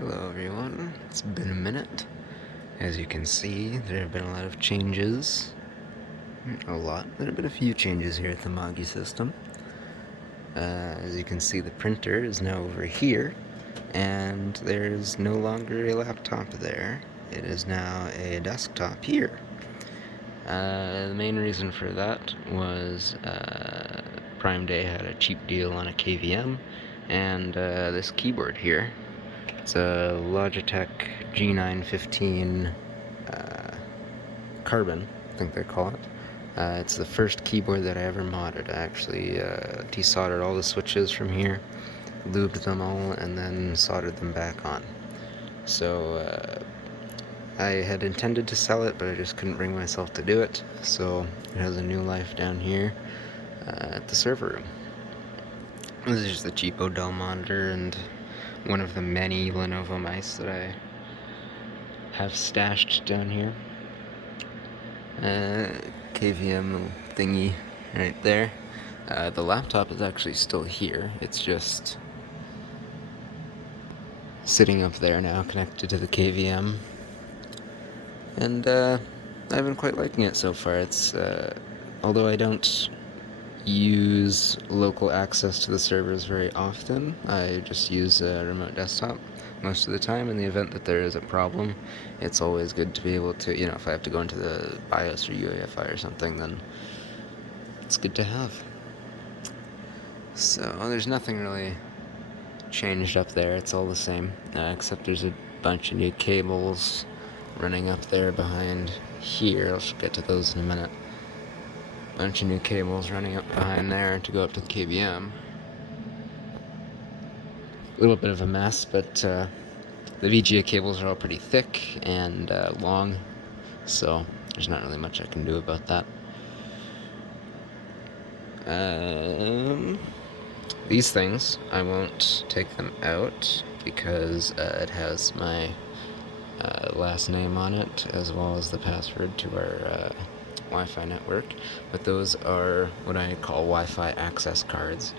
Hello everyone, it's been a minute. As you can see, there have been a lot of changes. There have been a few changes here at the Magi system. As you can see, the printer is now over here, and there's no longer a laptop there. It is now a desktop here. The main reason for that was Prime Day had a cheap deal on a KVM, and this keyboard here. It's a Logitech G915 Carbon, I think they call it. It's the first keyboard that I ever modded. I actually desoldered all the switches from here, lubed them all, and then soldered them back on. So I had intended to sell it, but I just couldn't bring myself to do it. So it has a new life down here at the server room. This is just a cheapo Dell monitor and one of the many Lenovo mice that I have stashed down here. KVM thingy right there. The laptop is actually still here. It's just sitting up there now, connected to the KVM. And I've been quite liking it so far. It's although I don't use local access to the servers very often, I just use a remote desktop most of the time. In the event that there is a problem, it's always good to be able to, if I have to go into the BIOS or UEFI or something, then it's good to have. So there's nothing really changed up there. It's all the same, except there's a bunch of new cables running up there behind here. I'll get to those in a minute. Bunch of new cables running up behind there to go up to the KVM. A little bit of a mess, but the VGA cables are all pretty thick and long, so there's not really much I can do about that. These things, I won't take them out because it has my last name on it, as well as the password to our Wi-Fi network, but those are what I call Wi-Fi access cards.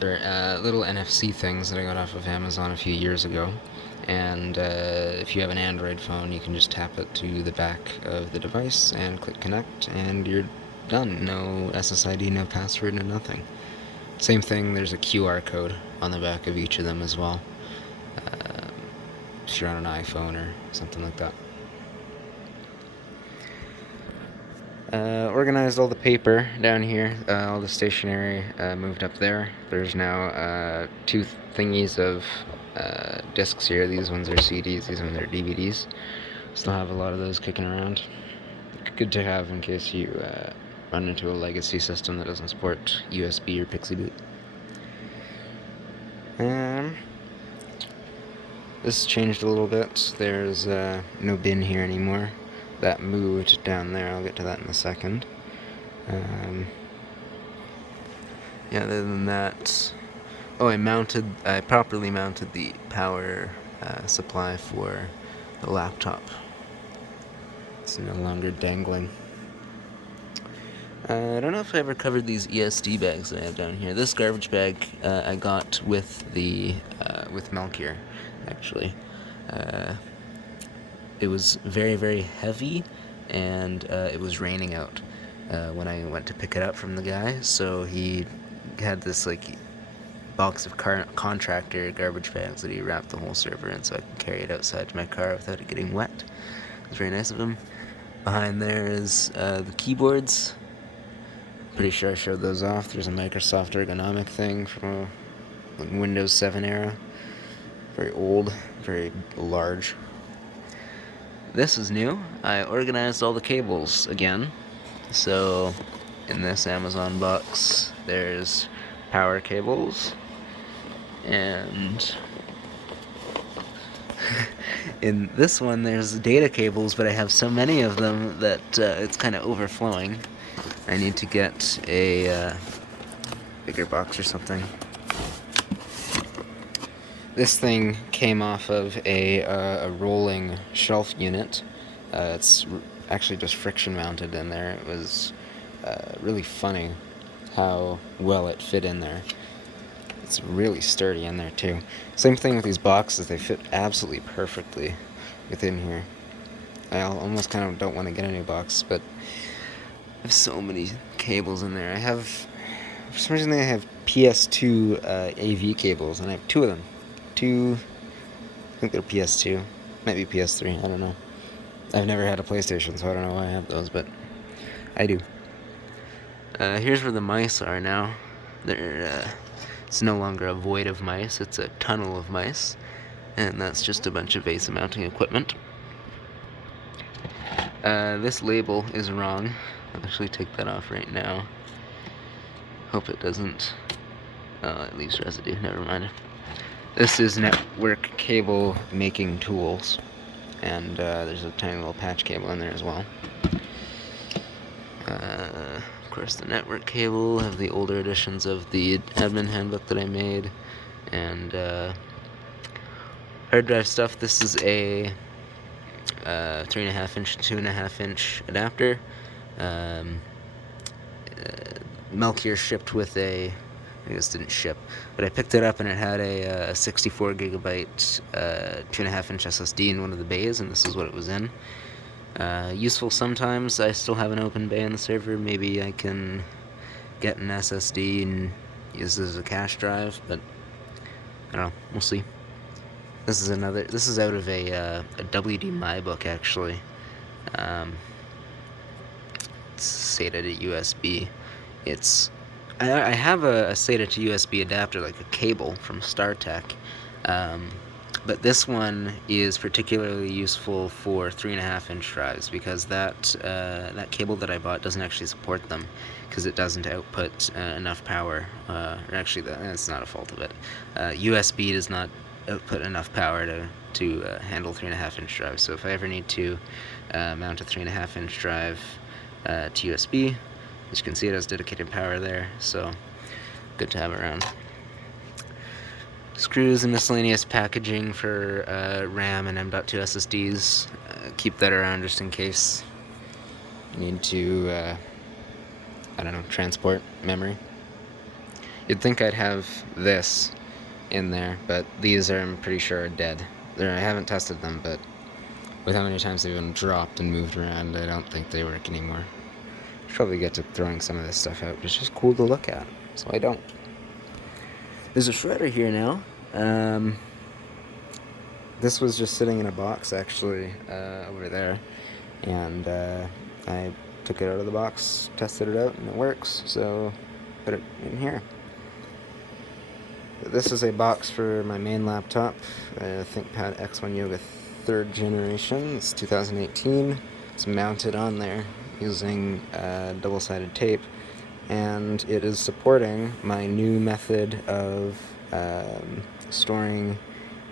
They're little NFC things that I got off of Amazon a few years ago, and if you have an Android phone, you can just tap it to the back of the device and click connect, and you're done. No SSID, no password, no nothing. Same thing, there's a QR code on the back of each of them as well, if you're on an iPhone or something like that. Organized all the paper down here, all the stationery moved up there. There's now two thingies of discs here. These ones are CDs, these ones are DVDs. Still have a lot of those kicking around. Good to have in case you run into a legacy system that doesn't support USB or Pixie Boot. This changed a little bit. There's no bin here anymore. That moved down there. I'll get to that in a second. Yeah, other than that, I properly mounted the power supply for the laptop. It's no longer dangling. I don't know if I ever covered these ESD bags that I have down here. This garbage bag I got with with Melchior, actually. It was very, very heavy, and it was raining out when I went to pick it up from the guy, so he had this box of contractor garbage bags that he wrapped the whole server in so I could carry it outside to my car without it getting wet. It was very nice of him. Behind there is the keyboards. Pretty sure I showed those off. There's a Microsoft ergonomic thing from a Windows 7 era. Very old, very large. This is new. I organized all the cables again. So in this Amazon box, there's power cables, and in this one there's data cables, but I have so many of them that it's kind of overflowing. I need to get a bigger box or something. This thing came off of a rolling shelf unit. It's actually just friction mounted in there. It was really funny how well it fit in there. It's really sturdy in there too. Same thing with these boxes, they fit absolutely perfectly within here. I almost kind of don't want to get a new box, but I have so many cables in there. For some reason I have PS2 AV cables, and I have two of them. I think they're PS2. Might be PS3, I don't know. I've never had a PlayStation, so I don't know why I have those, but I do. Here's where the mice are now. It's no longer a void of mice, it's a tunnel of mice. And that's just a bunch of VESA mounting equipment. This label is wrong. I'll actually take that off right now. Hope it doesn't... Oh, it leaves residue, never mind. This is network cable making tools. And there's a tiny little patch cable in there as well. Of course, the network cable, have the older editions of the admin handbook that I made. And hard drive stuff, this is a 3.5 inch, 2.5 inch adapter. Melchior shipped with I guess didn't ship, but I picked it up and it had a 64 gigabyte 2.5 inch SSD in one of the bays, and this is what it was in. Useful sometimes. I still have an open bay on the server. Maybe I can get an SSD and use it as a cache drive, but I don't know. We'll see. This is out of a WD My book, actually. It's SATA to USB. I have a SATA to USB adapter, like a cable from StarTech, but this one is particularly useful for 3.5 inch drives, because that cable that I bought doesn't actually support them, because it doesn't output enough power. Or actually, that's not a fault of it. USB does not output enough power to handle 3.5 inch drives. So if I ever need to mount a 3.5 inch drive to USB, as you can see, it has dedicated power there, so good to have around. Screws and miscellaneous packaging for RAM and M.2 SSDs. Keep that around just in case you need to, I don't know, transport memory. You'd think I'd have this in there, but these I'm pretty sure are dead. I haven't tested them, but with how many times they've been dropped and moved around, I don't think they work anymore. Should probably get to throwing some of this stuff out. It's just cool to look at, so I don't. There's a shredder here now. This was just sitting in a box, actually, over there, and I took it out of the box, tested it out, and it works, so put it in here. This is a box for my main laptop, ThinkPad X1 Yoga 3rd generation. It's 2018. It's mounted on there using double-sided tape, and it is supporting my new method of storing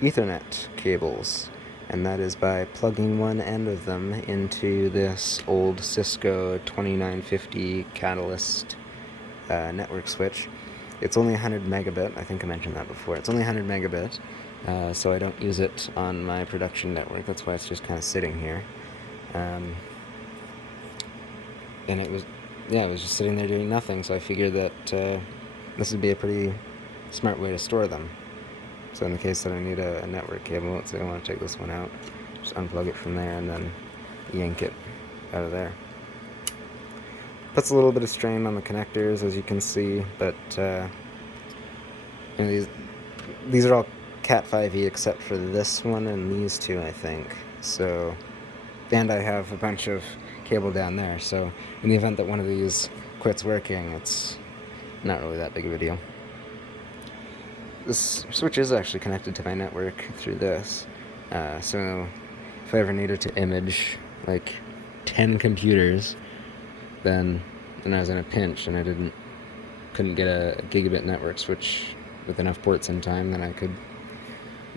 Ethernet cables, and that is by plugging one end of them into this old Cisco 2950 Catalyst network switch. It's only 100 megabit, I think I mentioned that before. It's only 100 megabit, so I don't use it on my production network. That's why it's just kind of sitting here. And it was just sitting there doing nothing, so I figured that this would be a pretty smart way to store them. So in the case that I need a network cable, let's say I want to take this one out, just unplug it from there and then yank it out of there. Puts a little bit of strain on the connectors, as you can see, but these are all Cat 5e except for this one and these two, I think. So, and I have a bunch of cable down there, so in the event that one of these quits working, it's not really that big of a deal. This switch is actually connected to my network through this, so if I ever needed to image like 10 computers, then I was in a pinch and I couldn't get a gigabit network switch with enough ports in time, then I could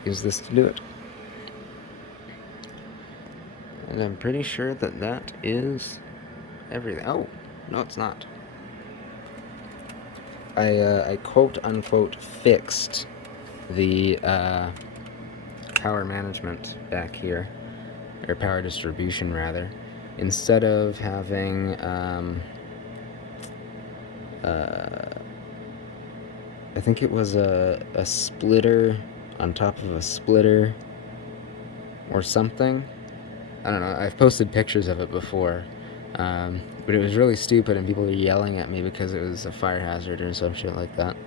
use this to do it. And I'm pretty sure that is everything. Oh, no, it's not. I quote-unquote fixed the power management back here, or power distribution, rather. Instead of having I think it was a splitter on top of a splitter or something. I don't know. I've posted pictures of it before, but it was really stupid, and people were yelling at me because it was a fire hazard or some shit like that.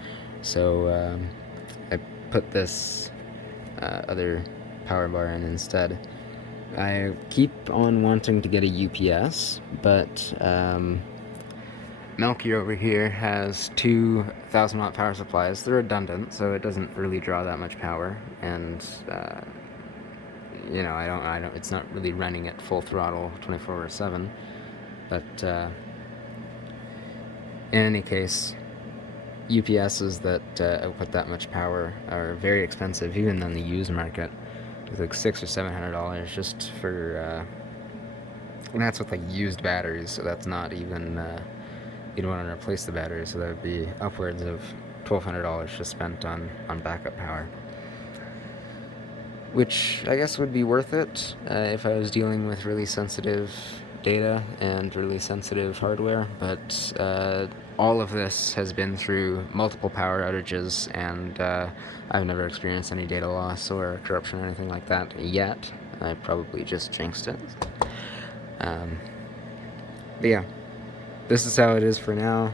So I put this other power bar in instead. I keep on wanting to get a UPS, but Melky over here has 2,000-watt power supplies. They're redundant, so it doesn't really draw that much power, and I don't. It's not really running at full throttle 24/7. But in any case, UPSs that output that much power are very expensive, even on the used market. It's like $600 or $700 just for, and that's with like used batteries. So that's not even you don't want to replace the battery. So that would be upwards of $1,200 just spent on backup power, which I guess would be worth it if I was dealing with really sensitive data and really sensitive hardware, but all of this has been through multiple power outages, and I've never experienced any data loss or corruption or anything like that yet. I probably just jinxed it. But yeah, this is how it is for now.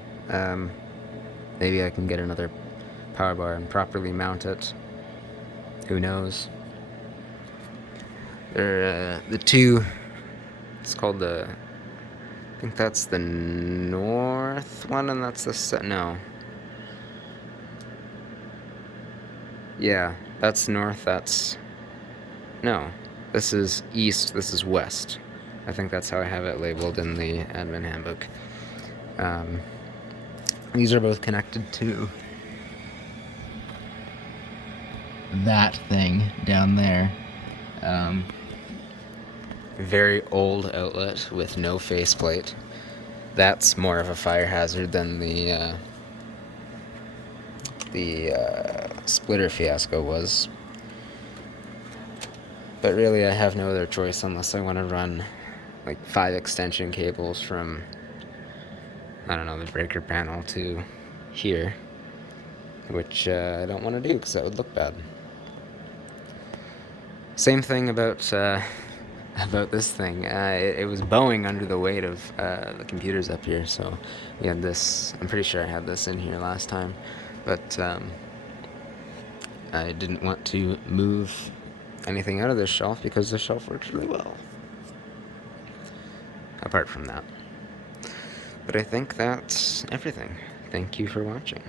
Maybe I can get another power bar and properly mount it. Who knows? They're the two. It's called I think that's the north one, and that's the no. Yeah, that's north, no. This is east, this is west. I think that's how I have it labeled in the admin handbook. These are both connected to that thing down there. Very old outlet with no faceplate. That's more of a fire hazard than the splitter fiasco was. But really, I have no other choice unless I want to run like 5 extension cables from, I don't know, the breaker panel to here, which I don't want to do because that would look bad. Same thing about this thing. It was bowing under the weight of the computers up here, so we had this. I'm pretty sure I had this in here last time, but I didn't want to move anything out of this shelf because the shelf works really well. Apart from that. But I think that's everything. Thank you for watching.